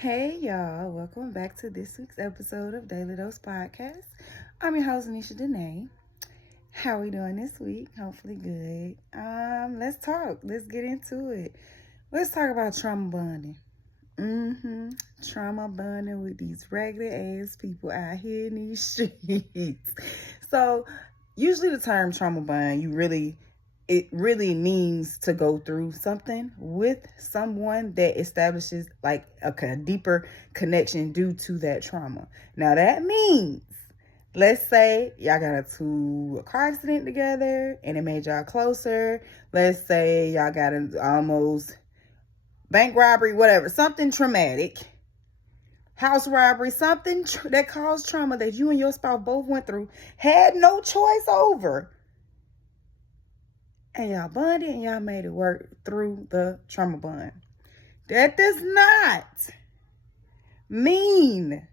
Hey y'all, welcome back to this week's episode of Daily Dose Podcast. I'm your host, Nisha Danae. How are we doing this week? Hopefully good. Let's talk. Let's get into it. Let's talk about trauma bonding. Trauma bonding with these regular ass people out here in these streets. So, usually the term trauma bond, it really means to go through something with someone that establishes like a deeper connection due to that trauma. Now that means, let's say y'all got into a car accident together and it made y'all closer. Let's say y'all got into almost bank robbery, whatever, something traumatic, house robbery, something that caused trauma that you and your spouse both went through, had no choice over. And y'all bonded and y'all made it work through the trauma bond. That does not mean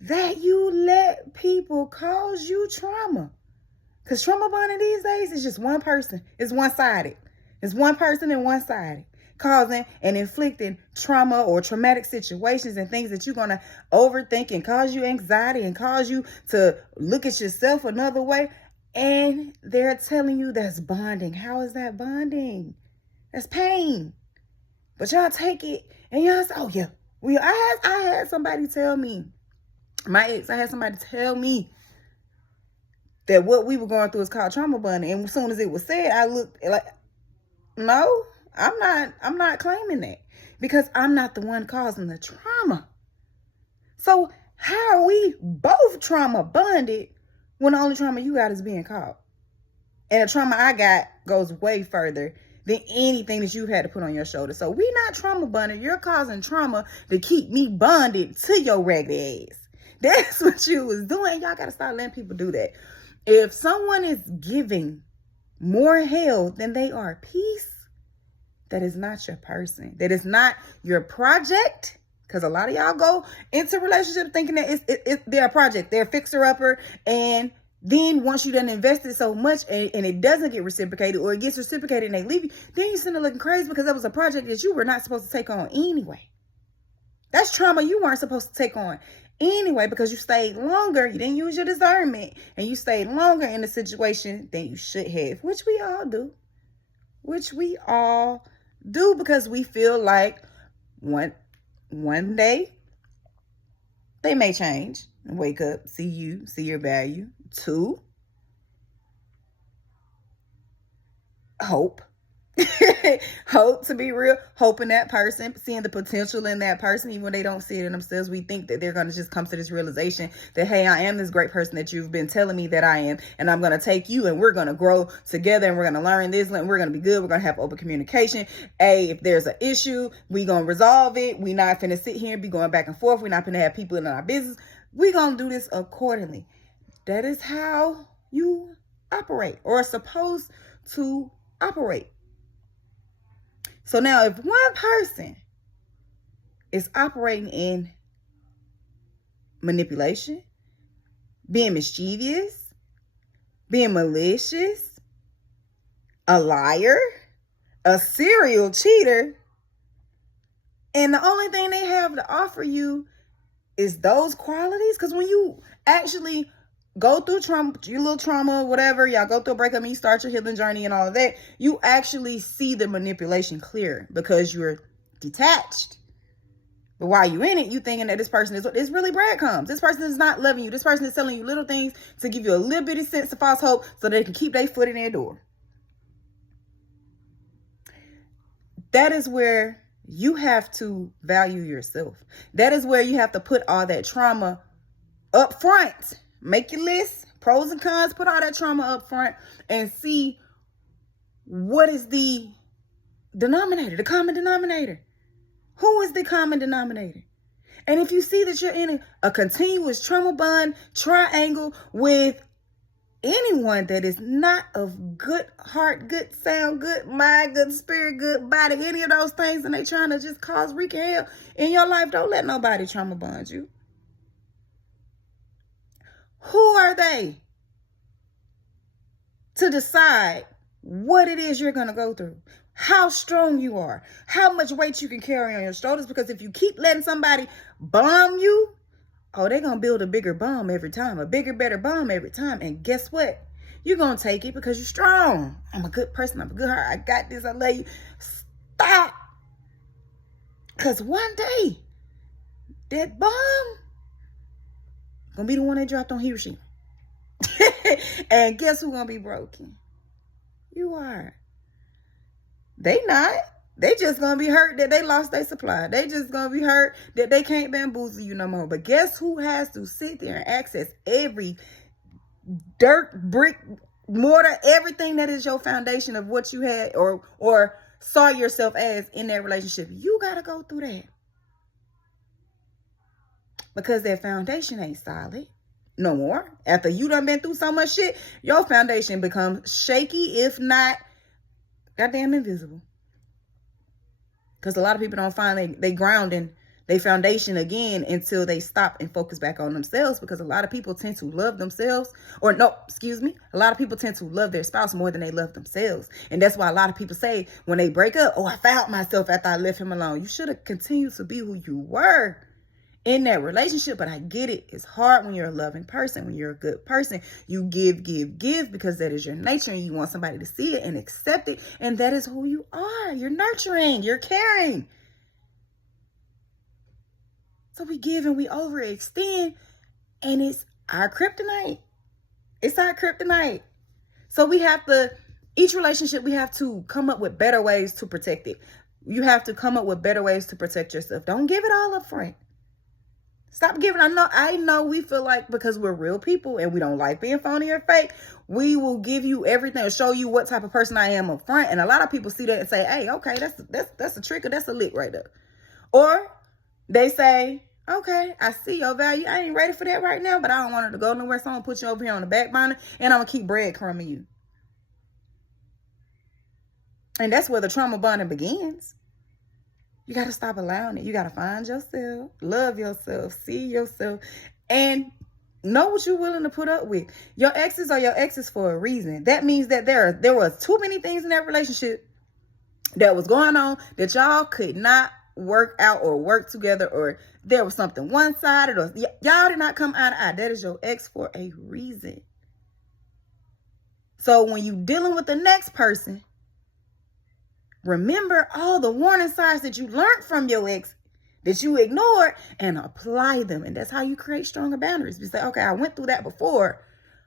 that you let people cause you trauma. Because trauma bonding these days is just one person. It's one-sided. It's one person and one-sided, causing and inflicting trauma or traumatic situations and things that you're going to overthink and cause you anxiety and cause you to look at yourself another way. And they're telling you that's bonding. How is that bonding? That's pain. But y'all take it and y'all say, oh yeah. I had somebody tell me, I had somebody tell me that what we were going through is called trauma bonding. And as soon as it was said, I looked like, no, I'm not claiming that because I'm not the one causing the trauma. So how are we both trauma bonded when the only trauma you got is being caught? And the trauma I got goes way further than anything that you've had to put on your shoulder. So we not trauma bonded. You're causing trauma to keep me bonded to your ragged ass. That's what you was doing. Y'all got to start letting people do that. If someone is giving more hell than they are peace, that is not your person. That is not your project. Because a lot of y'all go into relationships thinking that they're a project. They're a fixer-upper. And then once you done invested so much and it doesn't get reciprocated or it gets reciprocated and they leave you, then you're sitting there looking crazy because that was a project that you were not supposed to take on anyway. That's trauma you weren't supposed to take on anyway because you stayed longer. You didn't use your discernment and you stayed longer in the situation than you should have, which we all do. Because we feel like one day they may change and wake up, see your value. 2, hope. Hope, to be real, hope in that person, seeing the potential in that person, even when they don't see it in themselves. We think that they're going to just come to this realization that, hey, I am this great person that you've been telling me that I am, and I'm going to take you and we're going to grow together and we're going to learn this and we're going to be good. We're going to have open communication. Hey, if there's an issue, we going to resolve it. We're not going to sit here and be going back and forth. We're not going to have people in our business. We're going to do this accordingly. That is how you operate or are supposed to operate. So now if one person is operating in manipulation, being mischievous, being malicious, a liar, a serial cheater, and the only thing they have to offer you is those qualities, because when you actually go through trauma, your little trauma, whatever, y'all go through a breakup and you start your healing journey and all of that, you actually see the manipulation clear because you're detached. But while you're in it, you thinking that this person is really breadcrumbs. This person is not loving you. This person is telling you little things to give you a little bitty sense of false hope so they can keep their foot in their door. That is where you have to value yourself. That is where you have to put all that trauma up front. Make your list, pros and cons, put all that trauma up front and see what is the denominator, the common denominator. Who is the common denominator? And if you see that you're in a continuous trauma bond triangle with anyone that is not of good heart, good sound, good mind, good spirit, good body, any of those things, and they trying to just cause wreaking hell in your life, don't let nobody trauma bond you. Who are they to decide what it is you're going to go through? how strong you are, how much weight you can carry on your shoulders. Because if you keep letting somebody bomb you, oh, they're going to build a bigger bomb every time, a bigger, better bomb every time. And guess what? You're going to take it because you're strong. I'm a good person. I'm a good heart. I got this. I love you. Stop. Because one day, that bomb going to be the one they dropped on Hiroshima. And guess who's going to be broken? You are. They not. They just going to be hurt that they lost their supply. They just going to be hurt that they can't bamboozle you no more. But guess who has to sit there and access every dirt, brick, mortar, everything that is your foundation of what you had or saw yourself as in that relationship? You got to go through that. Because their foundation ain't solid no more. After you done been through so much shit, your foundation becomes shaky, if not goddamn invisible. Because a lot of people don't find they grounding their foundation again until they stop and focus back on themselves. Because a lot of people tend to love themselves, a lot of people tend to love their spouse more than they love themselves. And that's why a lot of people say when they break up, oh, I found myself after I left him alone. You should have continued to be who you were in that relationship. But I get it. It's hard when you're a loving person, when you're a good person. You give because that is your nature and you want somebody to see it and accept it. And that is who you are. You're nurturing. You're caring. So we give and we overextend, and it's our kryptonite. It's our kryptonite. So we have to, each relationship, we have to come up with better ways to protect it. You have to come up with better ways to protect yourself. Don't give it all up front. Stop giving. I know we feel like because we're real people and we don't like being phony or fake, we will give you everything or show you what type of person I am up front. And a lot of people see that and say, hey, okay, that's a trick or that's a lick right there. Or they say, okay, I see your value. I ain't ready for that right now, but I don't want her to go nowhere. So I'm going to put you over here on the back burner and I'm going to keep breadcrumbing you. And that's where the trauma bonding begins. You got to stop allowing it. You got to find yourself, love yourself, see yourself, and know what you're willing to put up with. Your exes are your exes for a reason. That means that there was too many things in that relationship that was going on that y'all could not work out or work together, or there was something one-sided, or y'all did not come eye to eye. That is your ex for a reason. So when you dealing with the next person, remember all the warning signs that you learned from your ex that you ignored and apply them. And that's how you create stronger boundaries. You say, okay, I went through that before.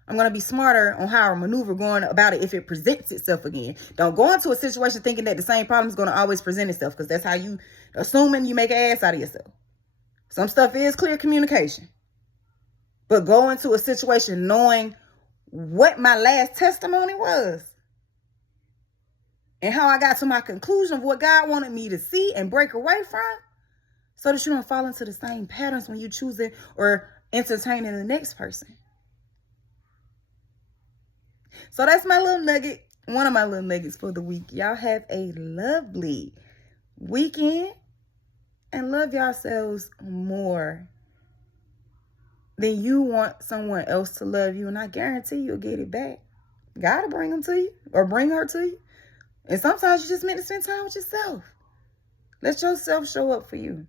I'm going to be smarter on how I maneuver going about it if it presents itself again. Don't go into a situation thinking that the same problem is going to always present itself, because that's how you assuming you make an ass out of yourself. Some stuff is clear communication. But go into a situation knowing what my last testimony was and how I got to my conclusion of what God wanted me to see and break away from, so that you don't fall into the same patterns when you choosing or entertaining the next person. So that's my little nugget, one of my little nuggets for the week. Y'all have a lovely weekend and love yourselves more than you want someone else to love you. And I guarantee you'll get it back. God will bring them to you or bring her to you. And sometimes you just meant to spend time with yourself. Let yourself show up for you.